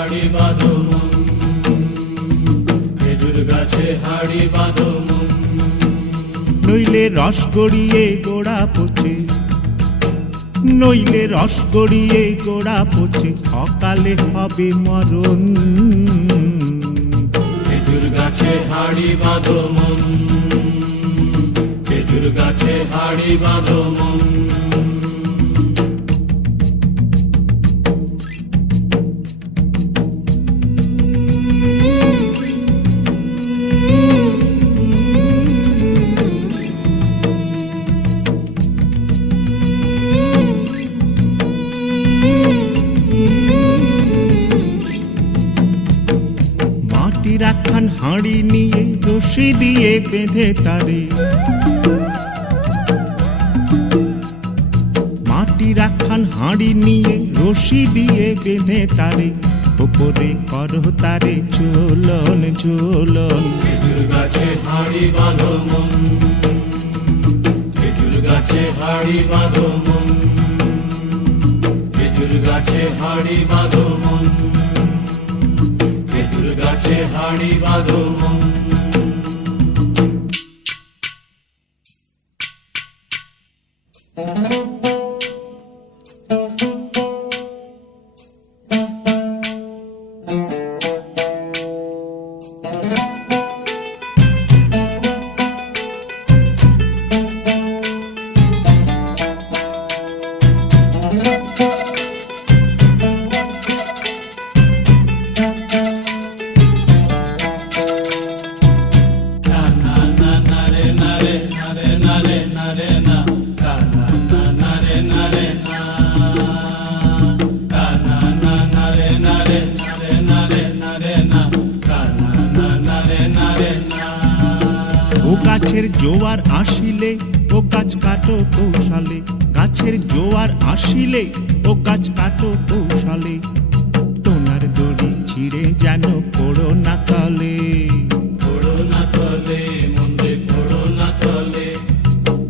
হাড়ি বাঁধো মন, খেজুর গাছে হাড়ি বাঁধো মন। নইলে রস গড়িয়ে গোড়া পচে, নইলে রস গড়িয়ে গোড়া পচে, অকালে হবে মরণ। খেজুর গাছে হাড়ি বাঁধো মন, খেজুর গাছে হাড়ি বাঁধো মন। মাটির একখান হাঁড়ি নিয়ে রশি দিয়ে বেঁধে তারে, মাটির একখান হাঁড়ি নিয়ে রশি দিয়ে বেঁধে তারে, ওপরে করো তারে ঝোলন ঝোলন। খেজুর গাছে হাড়ি বাঁধো মন, খেজুর গাছে হাড়ি বাঁধো মন, খেজুর গাছে হাড়ি বাঁধো মন, খেজুর গাছে হাড়ি বাঁধো মন। ও গাছের জোয়ার আসিলে ও গাছ কাটো কৌশলে, গাছের জোয়ার আসিলে ও গাছ কাটো কৌশলে, তোনার দড়ি ছিঁড়ে যেন পড়ো না তলে। পড়ো না তলে মন রে, পড়ো না তলে,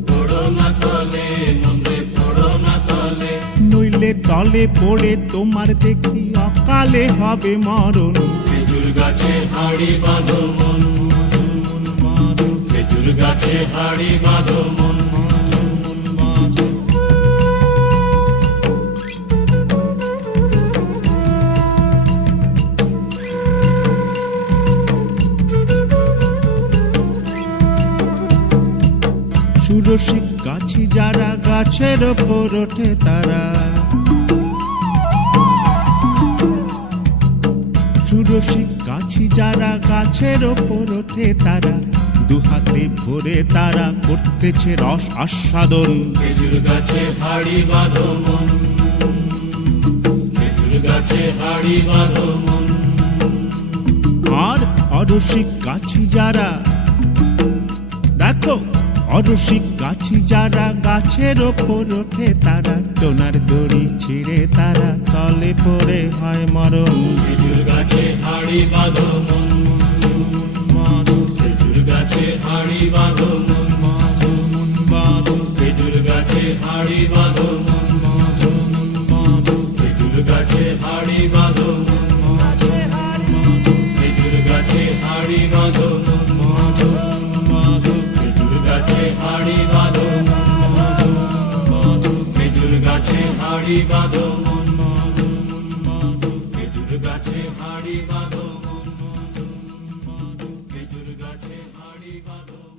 পড়ো না তলে মন রে, পড়ো না তলে। নইলে তলে পড়ে তোমার দেখি অকালে হবে মরণ। খেজুর গাছে হাড়ি বাঁধো মন, খেজুর গাছে হাড়ি বাঁধো মন। সুরসিক গাছি যারা গাছের ওপর ওঠে তারা, সুরসিক গাছি যারা গাছের ওপর ওঠে তারা, দুহাতে ভরে তারা করতেছে রস আস্বাদন। খেজুর গাছে হাড়ি বাঁধো মন, খেজুর গাছে হাড়ি বাঁধো মন। আর অরসিক গাছি যারা, দেখো অরসিক গাছি যারা গাছের ওপর ওঠে তারা, টোনার দড়ি ছিঁড়ে তারা তলে পড়ে হয় মরণ। খেজুর গাছে হাড়ি বাঁধো মন, খেজুর গাছে হাড়ি বাঁধো মন, খেজুর গাছে হাড়ি বাঁধো মন, খেজুর গাছে হাড়ি বাঁধো মন, খেজুর গাছে হাড়ি বাঁধো মন, খেজুর গাছে হাড়ি বাঁধো মন, খেজুর গাছে হাড়ি বাঁধো মন, খেজুর গাছে হাড়ি বাঁধো মন, খেজুর গাছে হাড়ি বাঁধো।